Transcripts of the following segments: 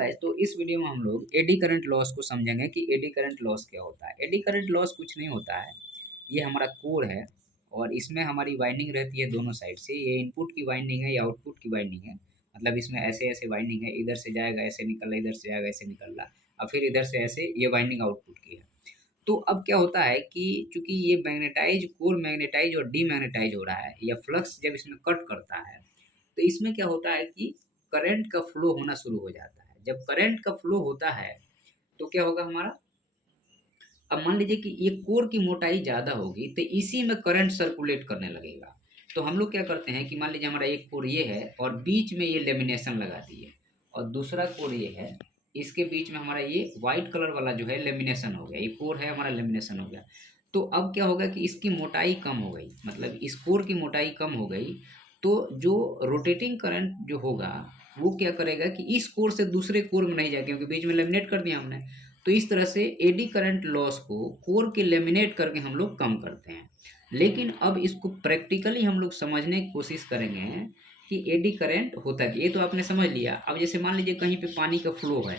Guys, तो इस video में हम लोग एडी करंट लॉस को समझेंगे कि एडी करंट लॉस क्या होता है। एडी करंट लॉस कुछ नहीं होता है, ये हमारा कोर है और इसमें हमारी वाइंडिंग रहती है दोनों साइड से। ये इनपुट की वाइंडिंग है या आउटपुट की वाइंडिंग है, मतलब इसमें ऐसे-ऐसे वाइंडिंग है, इधर से जाएगा ऐसे निकल रहा, इधर से जाएगा ऐसे निकल रहा और फिर इधर से ऐसे ये वाइंडिंग आउटपुट की है। तो अब क्या होता है कि चूँकि ये मैग्नेटाइज़ कोर मैग्नेटाइज़ और डीमैग्नेटाइज़ हो रहा है या फ्लक्स जब इसमें कट करता है, तो इसमें क्या होता है कि करंट का फ्लो होना शुरू हो जाता है। जब करंट का फ्लो होता है, तो क्या होगा हमारा, अब मान लीजिए कि ये कोर की मोटाई ज़्यादा होगी, तो इसी में करंट सर्कुलेट करने लगेगा। तो हम लोग क्या करते हैं कि मान लीजिए हमारा एक कोर ये है और बीच में ये लेमिनेशन लगा दिए और दूसरा कोर ये है, इसके बीच में हमारा ये व्हाइट कलर वाला जो है लेमिनेशन हो गया, ये कोर है हमारा लेमिनेशन हो गया। तो अब क्या होगा कि इसकी मोटाई कम हो गई, मतलब इस कोर की मोटाई कम हो गई, तो जो रोटेटिंग करंट जो होगा, वो क्या करेगा कि इस कोर से दूसरे कोर में नहीं जाए, क्योंकि बीच में लेमिनेट कर दिया हमने। तो इस तरह से एडी करंट लॉस को कोर के लेमिनेट करके हम लोग कम करते हैं। लेकिन अब इसको प्रैक्टिकली हम लोग समझने की कोशिश करेंगे कि एडी करंट होता है, ये तो आपने समझ लिया। अब जैसे मान लीजिए कहीं पे पानी का फ्लो है,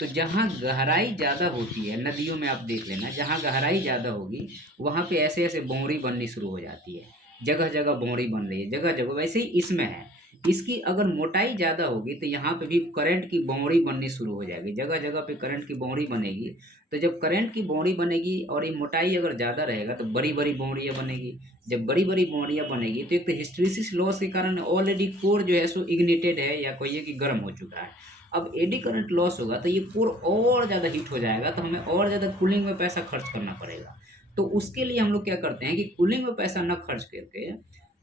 तो जहाँ गहराई ज़्यादा होती है, नदियों में आप देख लेना, जहाँ गहराई ज़्यादा होगी वहाँ पे ऐसे-ऐसे बोंगड़ी बननी शुरू हो जाती है। जगह-जगह बोंगड़ी बन रही है, जगह-जगह, वैसे ही इसमें है। इसकी अगर मोटाई ज़्यादा होगी तो यहाँ पे भी करंट की बोंगड़ी बननी शुरू हो जाएगी, जगह-जगह पे करंट की बोंगड़ी बनेगी। तो जब करंट की बोंगड़ी बनेगी और ये मोटाई अगर ज़्यादा रहेगा तो बड़ी-बड़ी बोंगड़ियाँ बनेगी। जब बड़ी-बड़ी बोंगड़ियाँ बनेगी तो एक तो हिस्टैरिसीस लॉस के कारण ऑलरेडी कोर जो है सो इग्निटेड है या कहिए कि गर्म हो चुका है। अब एडी करंट लॉस होगा तो ये कोर और ज़्यादा हीट हो जाएगा, तो हमें और ज़्यादा कूलिंग में पैसा खर्च करना पड़ेगा। तो उसके लिए हम लोग क्या करते हैं कि कूलिंग में पैसा ना खर्च करके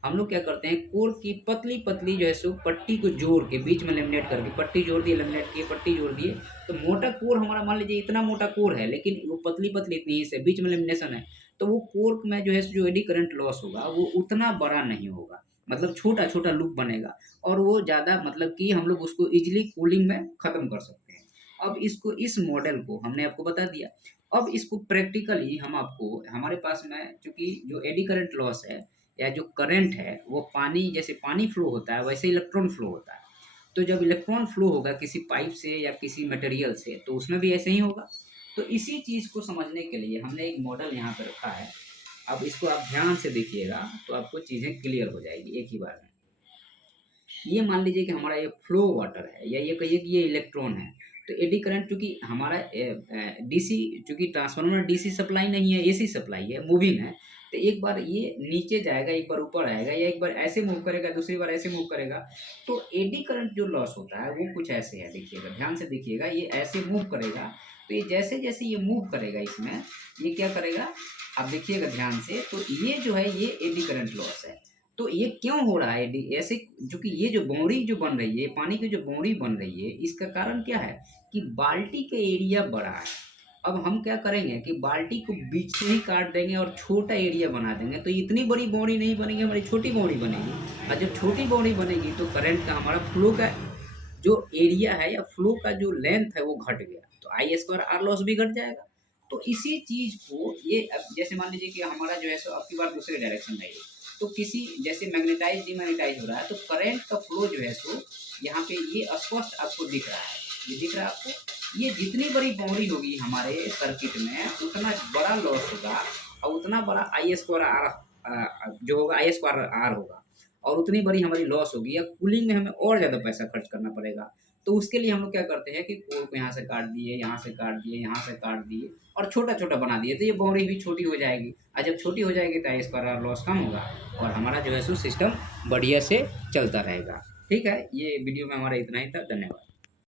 हम लोग क्या करते हैं, कोर की पतली-पतली जो है सो पट्टी को जोड़ के बीच में लेमिनेट करके पट्टी जोड़ दिए, लेमिनेट किए, पट्टी जोड़ दिए, तो मोटा कोर हमारा मान लीजिए इतना मोटा कोर है, लेकिन वो पतली-पतली इतनी ही से बीच में लेमिनेशन है, तो वो कोर में जो है जो एडी करंट लॉस होगा वो उतना बड़ा नहीं होगा, मतलब छोटा-छोटा लूप बनेगा और वो ज़्यादा, मतलब कि हम लोग उसको ईज़िली कूलिंग में ख़त्म कर सकते हैं। अब इसको, इस मॉडल को हमने आपको बता दिया। अब इसको प्रैक्टिकली हम आपको, हमारे पास में चूँकि जो एडी करंट लॉस है या जो करंट है वो पानी, जैसे पानी फ्लो होता है वैसे इलेक्ट्रॉन फ्लो होता है। तो जब इलेक्ट्रॉन फ्लो होगा किसी पाइप से या किसी मटेरियल से, तो उसमें भी ऐसे ही होगा। तो इसी चीज़ को समझने के लिए हमने एक मॉडल यहाँ पे रखा है। अब इसको आप ध्यान से देखिएगा तो आपको चीज़ें क्लियर हो जाएगी एक ही बार में। ये मान लीजिए कि हमारा ये फ्लो वाटर है या ये कहिए कि ये इलेक्ट्रॉन है। तो एडी करंट, चूँकि हमारा डीसी, चूँकि ट्रांसफार्मर डीसी सप्लाई नहीं है, एसी सप्लाई है, मूविंग है। तो एक बार ये नीचे जाएगा, एक बार ऊपर आएगा या एक बार ऐसे मूव करेगा, दूसरी बार ऐसे मूव करेगा। तो एडी करंट जो लॉस होता है वो कुछ ऐसे है, देखिएगा, ध्यान से देखिएगा, ये ऐसे मूव करेगा। तो ये जैसे-जैसे ये मूव करेगा इसमें, ये क्या करेगा, आप देखिएगा ध्यान से, तो ये जो है ये एडी करंट लॉस है। तो ये क्यों हो रहा है एडी ऐसे, चूँकि ये जो बोंगड़ी जो बन रही है, पानी की जो बोंगड़ी बन रही है, इसका कारण क्या है कि बाल्टी का एरिया बड़ा है। अब हम क्या करेंगे कि बाल्टी को बीच से ही काट देंगे और छोटा एरिया बना देंगे, तो इतनी बड़ी बोंगड़ी नहीं बनेगी, हमारी छोटी बोंगड़ी बनेगी। और जब छोटी बोंगड़ी बनेगी तो करंट का, हमारा फ्लो का जो एरिया है या फ्लो का जो लेंथ है वो घट गया, तो आई स्क्वायर आर लॉस भी घट जाएगा। तो इसी चीज़ को ये, अब जैसे मान लीजिए कि हमारा जो है सो अब की बार दूसरे डायरेक्शन में है, तो किसी जैसे मैग्नेटाइज डीमैग्नेटाइज हो रहा है, तो करंट का फ्लो जो है सो यहाँ पे ये स्पष्ट आपको दिख रहा है, ये दिख रहा है आपको। ये जितनी बड़ी बाउंड्री होगी हमारे सर्किट में उतना बड़ा लॉस होगा और उतना बड़ा आई स्क्वायर आर जो होगा, आई स्क्वायर आर होगा, और उतनी बड़ी हमारी लॉस होगी या कूलिंग में हमें और ज़्यादा पैसा खर्च करना पड़ेगा। तो उसके लिए हम लोग क्या करते हैं कि कोर को यहाँ से काट दिए, यहाँ से काट दिए, यहाँ से काट दिए और छोटा-छोटा बना दिए, तो ये बाउंड्री भी छोटी हो जाएगी और जब छोटी हो जाएगी तो आई स्क्वायर आर लॉस कम होगा और हमारा जो है सो सिस्टम बढ़िया से चलता रहेगा। ठीक है, ये वीडियो में हमारा इतना ही था। धन्यवाद।